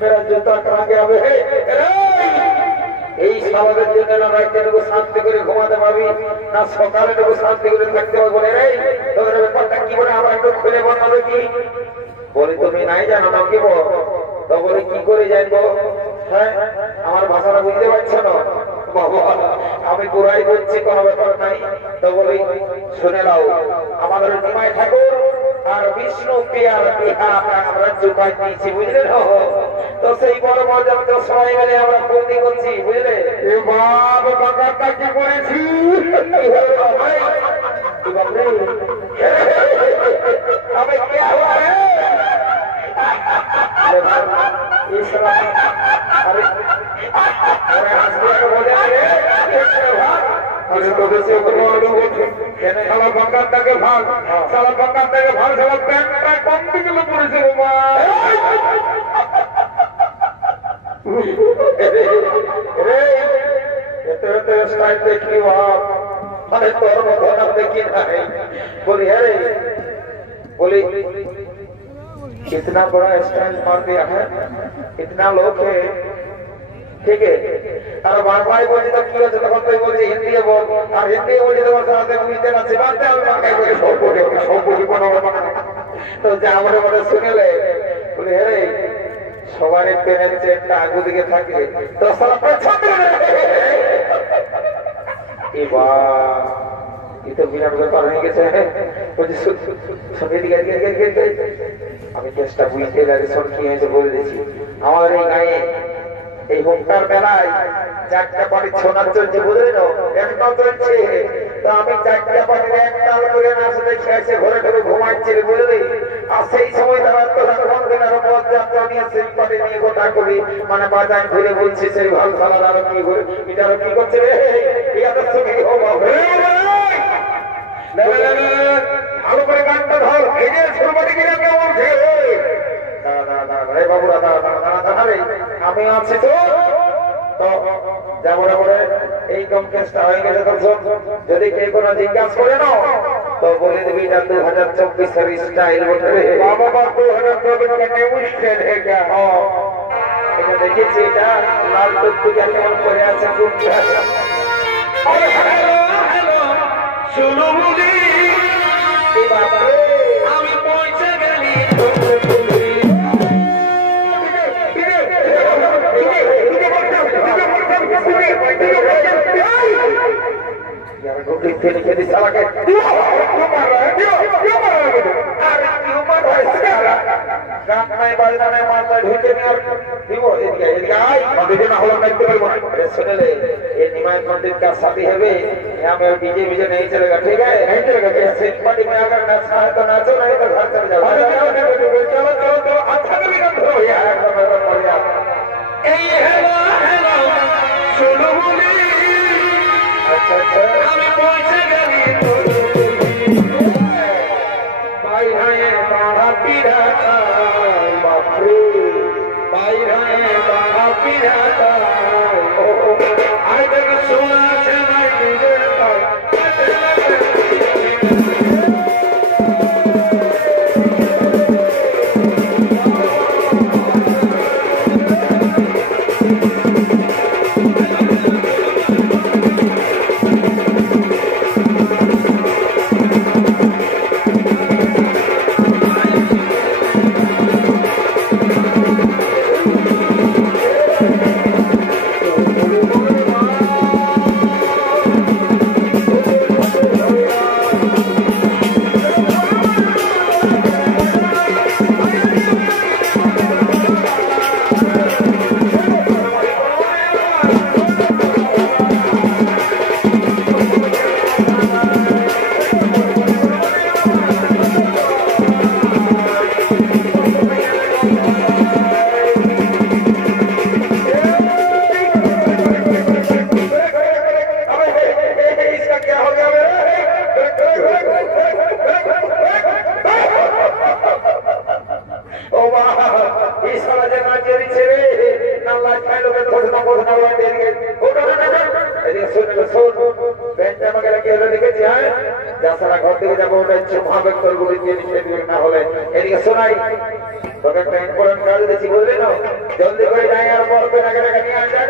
मेरा जूता कहाँ गया बे? এই সমাজের জন্য না রাইতেটুকু শান্তি করে ঘুমাতে পারবি না সকালেটুকু শান্তি করে থাকতে পারবো বলে রে তোদের ব্যাপারটা কি বলে আবার একটু খুলে বলবে কি বলি তুমি নাই জানো না কি বল তো বলি কি করে জানবো হ্যাঁ আমার ভাষাটা বুঝতে পারছো না বাবা আমি পুরাই বলছি কোনো ব্যাপার নাই তো বলি শুনে নাও আমাদের নিমাই ঠাকুর আর বিষ্ণু প্রিয়ার বিহা আমরা চুকাই দিয়েছি বুঝলে না তো সেই বড় মজার তো সবাই মিলে আমরা বন্দি করছি বুঝলে বাপ বাবাটা কি করেছি আমি কে হুয়া রে अरे बोले अरे तो वैसे साला बंगाल के भाग साला बंगाल के भाग साला पैंट पैंट पंपी के लोग से घुमा अरे ये स्टाइल देखी वहाँ अरे तो और देखी नहीं बोली अरे बोली कितना बड़ा स्टाइल मार दिया है इतना लोग है ठीक है और बार-बार बोलते तो क्यों तो हम तो बोलते हिंदी है बोल और हिंदी बोलते तो साथ में पूछते ना सिखाते हैं और क्या करे सब बोली बनो तो जामरे बड़े सुने ले बोले अरे সবারই পেনের চেনটা আগু দিকে থাকে তো সালা পেছনে এবা এটা বিরাট ব্যাপার হয়ে গেছে বলছি সঙ্গে দিকে আমি চেষ্টা বুঝতে গেলে সব কি হয়েছে বলে দিচ্ছি আমাদের এই গায়ে এই হোমটার বেলায় চারটা পাটি ছোনার চলছে বুঝলে না একটা চলছে তো আমি চারটা পাটির একটা করে না আসলে খেয়েছে ঘরে ঢুকে ঘুমাচ্ছি বুঝলি আর সেই সময় তারা তো দিনের পথযাত্রা নিয়ে সেই পাটি নিয়ে গোটা করি মানে বাজার ঘুরে বলছি সেই ভালো ভালো আরো কি করে এটারও কি করছে রে ইয়াদের সঙ্গে ভালো করে গানটা ধর এই যে ছোটবাটি কিনা কেমন বাবুরা আমি আছি তো যেমন এই কম কেসটা হয়ে গেছে যদি কে কোনো জিজ্ঞাসা করে না তো বলে দেবি এটা 2024 এর স্টাইল বটে বাবা 2024 का न्यू स्टाइल है क्या এটা দেখেছি এটা লাল টুকটুকে কেমন করে আছে খুব হ্যালো হ্যালো শুনো মুদি এই বাবা আমি পৌঁছে গেলি पंडित का शादी है यहाँ में डीजे बीजे नहीं चलेगा ठीक है नहीं चलेगा पार्टी में अगर नाचना है तो नाचो नहीं तो घर चल जाओ चलो चलो तो अच्छा भी कर दो यार अच्छा अच्छा আমি পৌঁছে গেলি ভাই হায় বাড়া পিরাতা বাপরে ভাই হায় বাড়া পিরাতা ও আই দেখ সোনা আছে নাই নিজের পায় কি হলো দেখেছি? হ্যাঁ, যারা ঘর থেকে যাবো ওটা হচ্ছে মহাবেক্তর গুলি দিয়ে নিষেধ না হলে এদিকে শোনাই তোকে একটা ইম্পর্টেন্ট কাজ দিচ্ছি, বুঝলি না? জলদি করে যাই আর বলবে না কেন নিয়ে আসা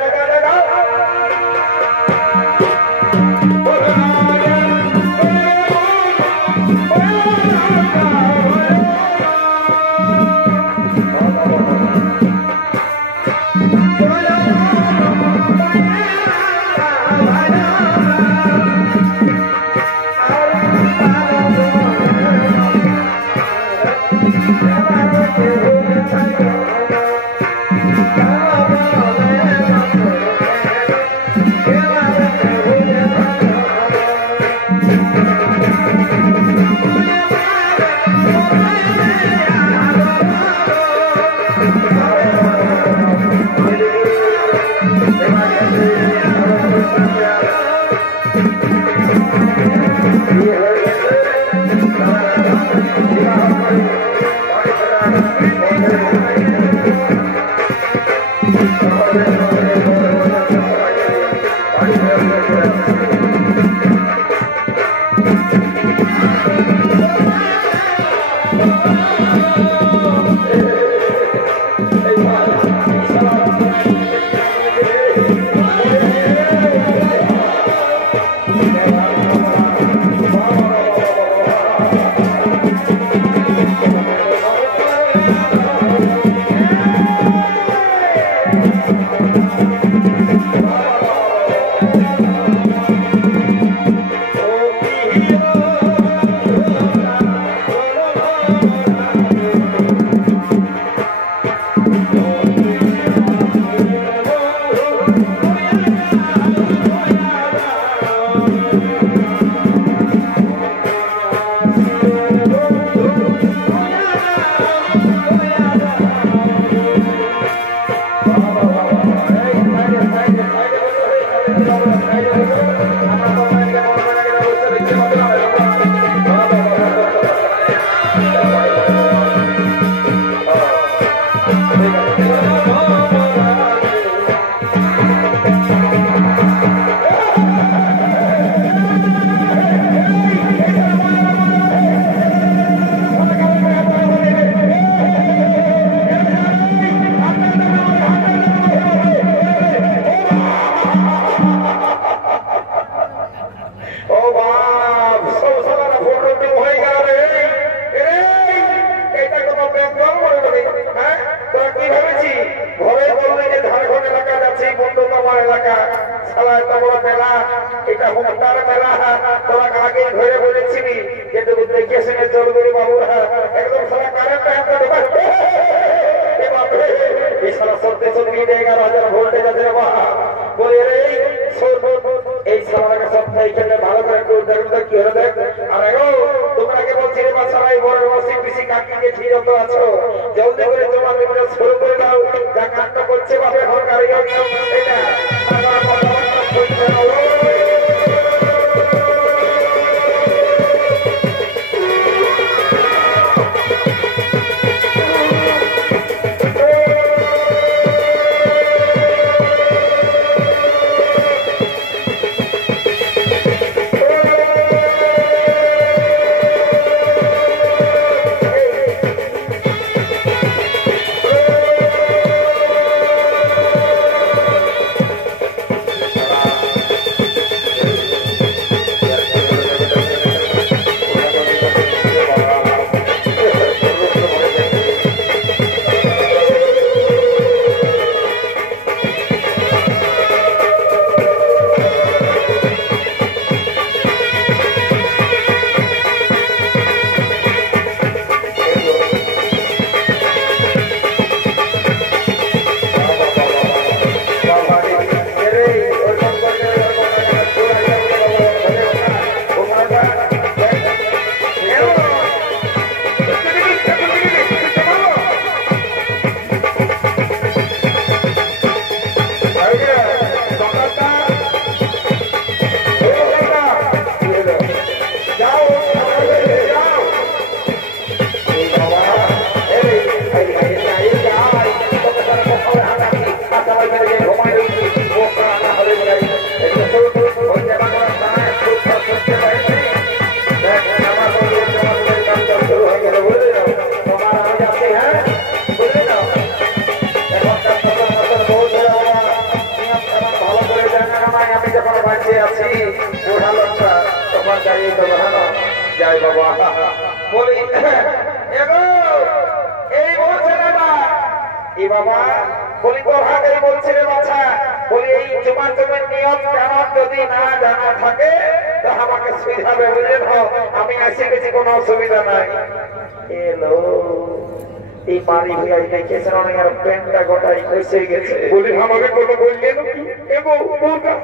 এই তো ভালো যাই বাবা বলি এগো এই বলছে না এই বাবা বলি তোর হাতে বলছে রে বাচ্চা বলি এই জুমার জমির নিয়ম কানুন যদি না জানা থাকে তো আমাকে সুবিধাবে বুঝে নাও আমি এসে গেছি কোনো অসুবিধা নাই এলো এই বাড়ি ভাই দেখেছেন অনেক আর প্যান্টটা গোটাই খসে গেছে বলি আমাকে কোনো বললেন কি এবং বলকা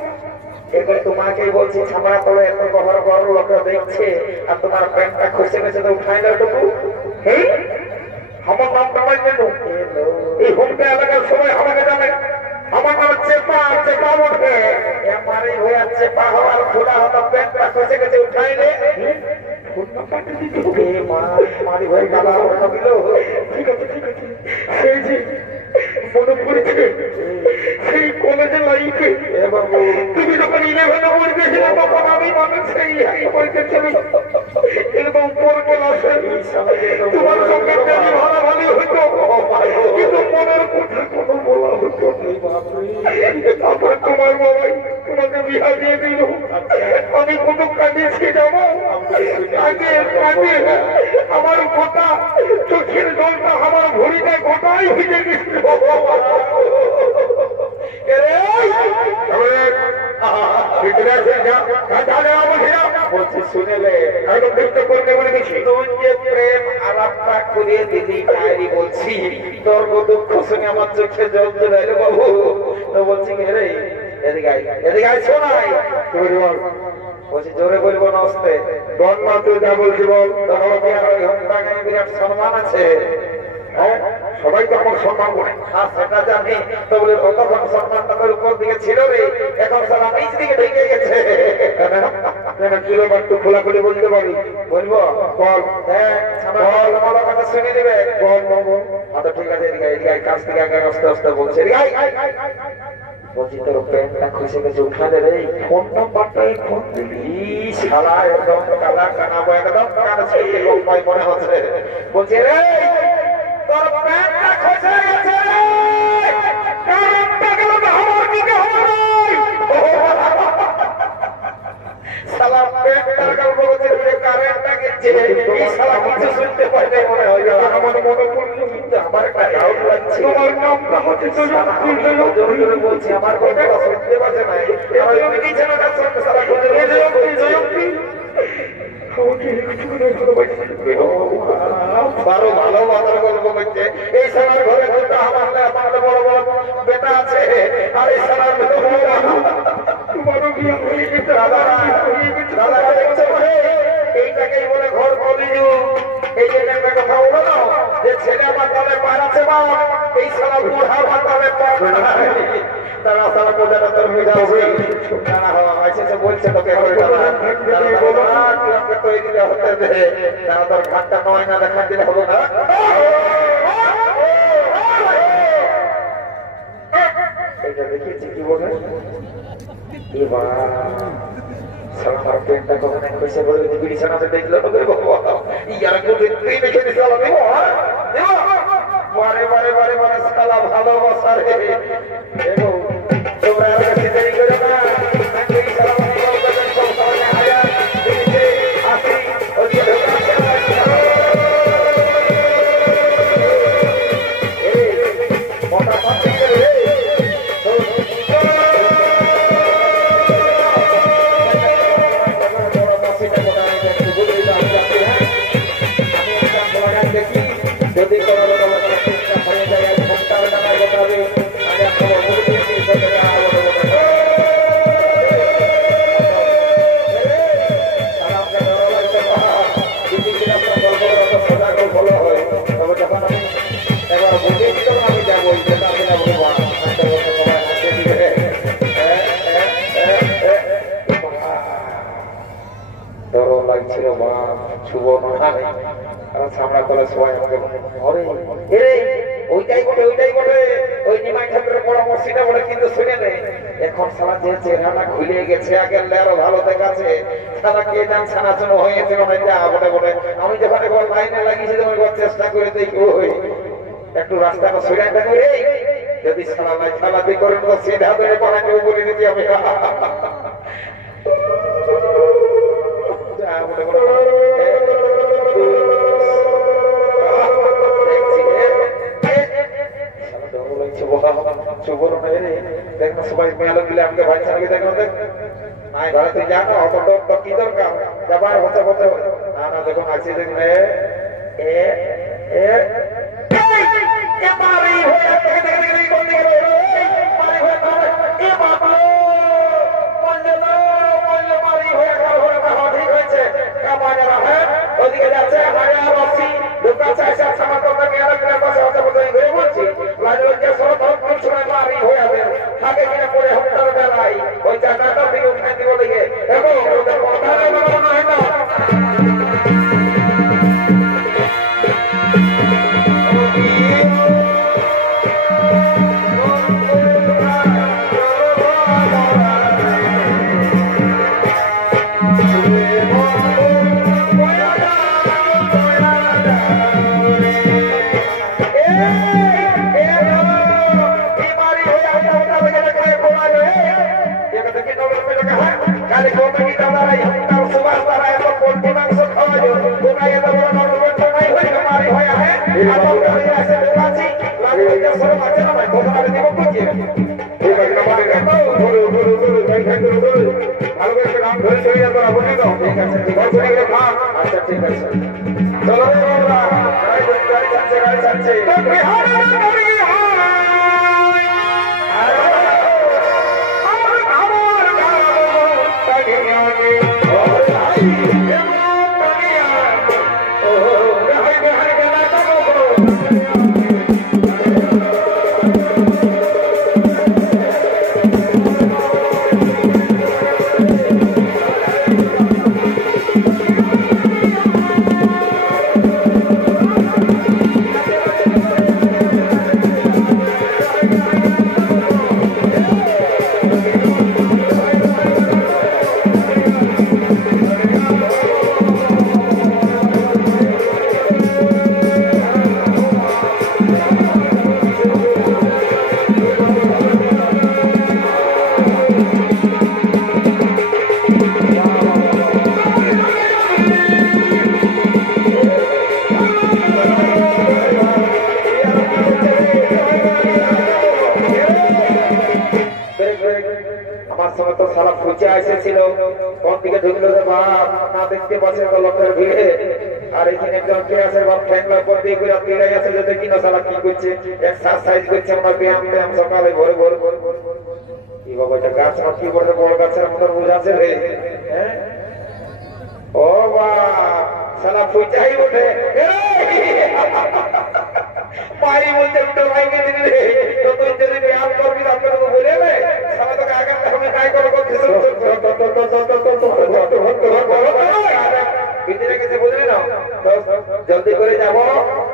এবার তোমাকেই বলছি ছামড়া করে এত গহর গহর লোকরা দেখছে আর তোমার প্যান্টটা খসে গেছে তো উঠাই না টুকু হ্যাঁ আমার নাম নামাই দেন এই হোমটা এলাকার সবাই আমাকে জানে আমার নাম চেপা চেপা ওঠে আমারই হয়ে যাচ্ছে পা হওয়ার খোলা হতো প্যান্টটা খসে গেছে উঠাই রে মারি হয়ে গালা ওঠা দিল ঠিক আছে ঠিক আছে সেই যে মনে পড়েছে সেই কলেজে লাইফে তুমি যখন 11-এ পড়তেছিলে তখন আমি মানে সেই পড়তেছিলাম একদম উপর ক্লাসে তোমার সঙ্গে প্রেমে ভালোভালি হইতো কিন্তু মনের কথা কোনো বলা হতো তারপরে তোমার বাবাই তোমাকে বিয়া দিয়ে দিল আমি কত কাঁদিয়েছি যাবো আগে আগে আমার গোটা চোখের জলটা আমার ভরিতে গোটাই ভিজে গেছিল শুনেলে প্রেম আলাপটা করিয়ে দিদি মায়েরই বলছি তোর দুঃখ শুনে আমার চোখে জল চলে এলো বাবু তো বলছি রে এদিকে এদিকে শোনাই বলছি জোরে বলবো না আসতে বল মা তুই যা বলছি বল বিরাট সম্মান আছে হ্যাঁ সবাই তো আমার সম্মান করে সেটা জানি তো বলে ততক্ষণ সম্মানটা তোর উপর দিকে ছিল রে এখন সারা নিচ দিকে ঢেকে গেছে কিলো একটু খোলা করে বলতে পারি বলবো বল বল কথা শুনে দিবে বল বল আচ্ছা ঠিক আছে এদিকে এদিকে কাছ থেকে আগে আস্তে আস্তে বলছে বলছি তোর প্যান্টটা খসে গেছে উঠালে রে ফোন নাম্বারটা ফোন দিবি শালা একদম কালা কানাবো একদম কানা ছেলে লম্বাই মনে হচ্ছে বলছে রে তোর প্যান্টটা খসে গেছে রে কারেন্টটা গেল তো আমার দিকে হবে শালা প্যান্টটা গেল বলছে রে কারেন্টটা গেছে এই শালা কিছু শুনতে পাই না মনে হয় আমার মনে পড়লো কিন্তু আমার একটা ডাউট লাগছে তোমার নামটা হচ্ছে তো জোরে জোরে বলছি আমার কথা শুনতে পাচ্ছে না আমার কিছু না শুনতে শালা জয়ন্তী বারো ভালো বাজার গল্প করছে এই সালার ঘরে ঘুরতে আমার বড় বড় বেটা আছে আর এই সালার দাদারা দেখছে এইটাকেই বলে ঘর কলিজু এই যে একটা কথা বলো না যে ছেলে আমার তলে পার আছে বা এই সালা বুড়া আমার তলে পার তারা সারা বোঝাটা তোর বুঝা হবে না হওয়া এসে বলছে তোকে তৈরি হতে দে তারা তোর ঘাটটা নয় না দেখা দিলে হবে না এটা দেখিয়েছি কি বলে এবার সালামার পেনটা কখন কইছে বলে বিছানাতে দেখলো তো ইয়ার কোথায় তুই দেখে দিছ বারে বারে বারে বারে সালা ভালোবাসা রে এবং তোমরা আর কাছে দেরি করো না এই সালাম করবেন সব সামনে হাজার দিতে আসি ওদিকে এই মোটা পাতি রে যদি কোনো রকম চেষ্টা হয়ে যায় ঘন্টার টাকার গোটাবে তাহলে আপনারা লাগছিল মা শুভ নয় সামনা করে সবাই আমাকে ওইটাই বটে ওই নিমাই ঠাকুরের পরামর্শটা বলে কিন্তু শুনে নেই এখন সারা যে চেহারা খুলে গেছে আগে আরো ভালো দেখাচ্ছে সারা কে জান ছানাছানো হয়েছে মনে যা বটে বটে আমি যখন একবার লাইনে লাগিয়েছি তখন একবার চেষ্টা করে দেখি ওই একটু রাস্তাটা সরিয়ে থাকবে যদি সারা লাই খেলাধি করেন তো সিধা ধরে পড়াকে বলে দিচ্ছি আমি সবাই মেয়ালো গেলে আমাকে ভাই সঙ্গে দেখো দেখ নাই ঘরে তুই যা না অত তো কি দরকার যাবার হতে হতে না না দেখুন আসি দেখুন এ এ এ মারি হয়ে দেখে দেখে দেখে কোন দিকে মারি হয়ে এ বাবা মল্লে মারি হয়ে ঠিক হয়েছে কামানে রাখে ওদিকে যাচ্ছে হায়া রসি দুকাছে এসে সামা করতে মেয়ালো গেলে বসে হতে হতে ঘুরে বলছি লাজলকে সরব কোন সময় মারি হয়ে যাবে থাকে কিনা পড়ে হত্যার বেলায় ওই জায়গাটা থেকে উঠে দিব দিকে এবং ওদের কথা বলা হয় না जल्दी करे जाबो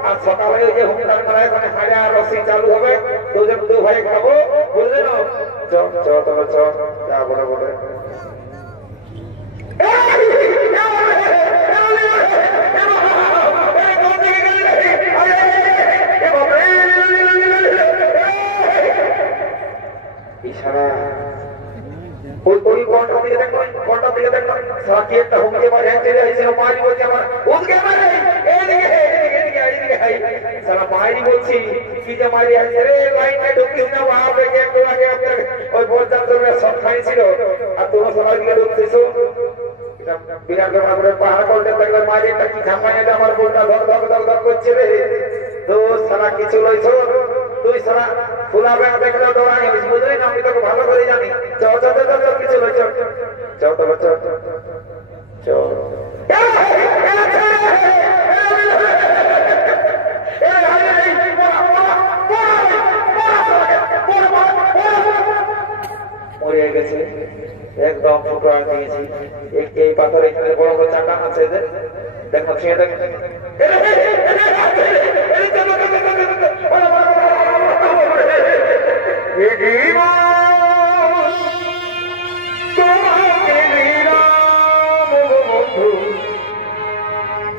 আর সকালে ওই যে হুমদার মারায় মানে হাড়া রসি চালু হবে দুজন দু ভাই খাবো বুঝলেন চ চ তবে চ যা বলে বলে ইশারা ওই কোনটা দিকে দেখো সাথী একটা হুমকে মারে চলে আইছে মারি বলছে আমার ওদিকে মারে এদিকে সারা মারি বলছি কি যে মারি আইছে রে লাইনে ঢুকিস না বাপ রে একটু আগে আপনার ওই বরযাত্রীরা সব খাইছিল আর তোমরা সবাই দিকে ঢুকতেছো এটা বিরাট করে পাহাড় করতে দেখলে মারি একটা কি ঝামাইলে আমার বোনটা ধর ধর ধর ধর করছে রে তো সারা কিছু লইছো তুই সারা ফুলা ব্যাগ দেখলে দৌড়াই হইস বুঝলি না আমি তোকে ভালো করে জানি চল চল চল চল কিছু লইছো চল তো চল চল মরে গেছে একদম টুকরা হয়ে গেছে এই পাথর এখানে বড় বড় চাকা আছে যে দেখো খেয়ে দেখ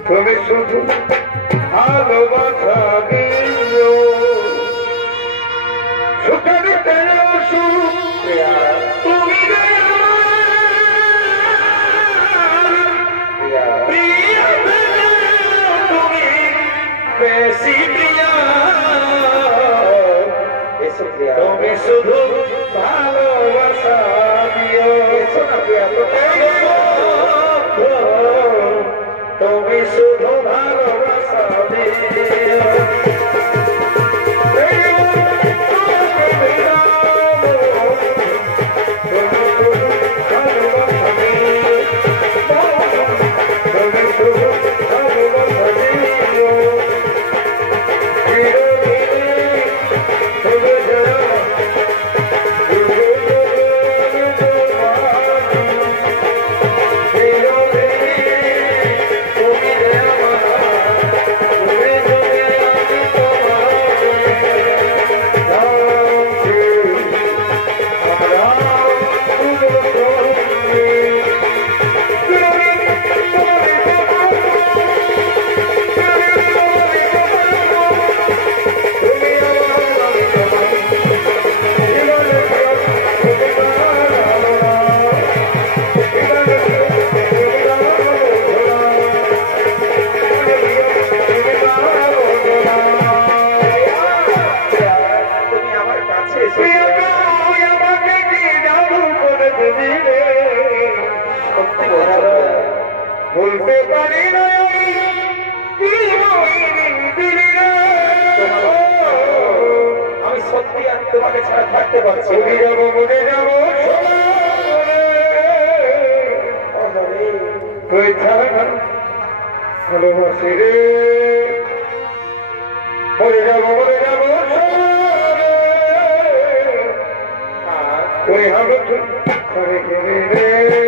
তুমি শুধু ভালোবাসা দিও সুখের তুমি তুমি বেশি প্রিয়া তুমি শুধু ভালো বলতে পারি না আমি সত্যি আমি তোমাকে ছাড়া থাকতে পারছি মরে যাবো মরে যাবো ভালোবাসি রে মরে যাবো ওই হাবো রে